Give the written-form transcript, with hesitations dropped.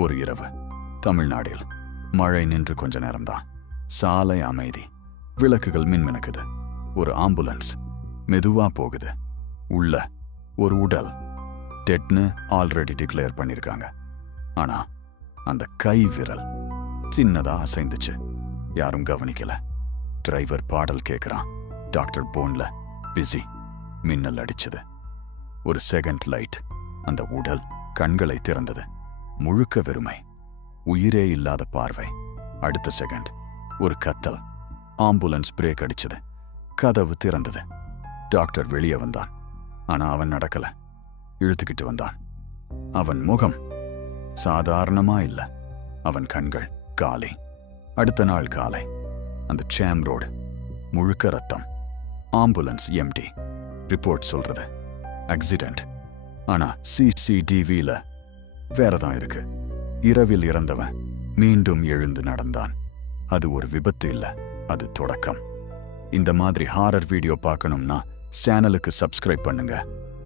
ஒரு இரவு தமிழ்நாட்டில் மழை நின்று கொஞ்ச நேரம்தான். சாலை அமைதி, விளக்குகள் மின்மினுக்குது. ஒரு ஆம்புலன்ஸ் மெதுவா போகுது. உள்ள ஒரு உடல் டெட்னு ஆல்ரெடி டிக்ளேர் பண்ணிருக்காங்க. ஆனா அந்த கை விரல் சின்னதா அசைந்துச்சு. யாரும் கவனிக்கல. டிரைவர் பாடல் கேட்கிறான். டாக்டர் போன்ல பிஸி. மின்னல் அடிச்சது. ஒரு செகண்ட் லைட். அந்த உடல் கண்களை திறந்தது. முழுக்க வெறுமை, உயிரே இல்லாத பார்வை. அடுத்த செகண்ட் ஒரு கத்தல். ஆம்புலன்ஸ் பிரேக் அடிச்சது. கதவு திறந்தது. டாக்டர் வெளியே வந்தான். ஆனா அவன் நடக்கல, இழுத்துக்கிட்டு வந்தான். அவன் முகம் சாதாரணமா இல்ல. அவன் கண்கள் காலி. அடுத்த நாள் காலை அந்த சேம் ரோடு முழுக்க ரத்தம். Ambulance empty. ரிப்போர்ட் சொல்றது ஆக்சிடென்ட். ஆனா சிசிடிவில வேறதான் இருக்கு. இரவில் இறந்தவன் மீண்டும் எழுந்து நடந்தான். அது ஒரு விபத்து இல்ல, அது தொடக்கம். இந்த மாதிரி ஹாரர் வீடியோ பார்க்கணும்னா சேனலுக்கு சப்ஸ்கிரைப் பண்ணுங்க.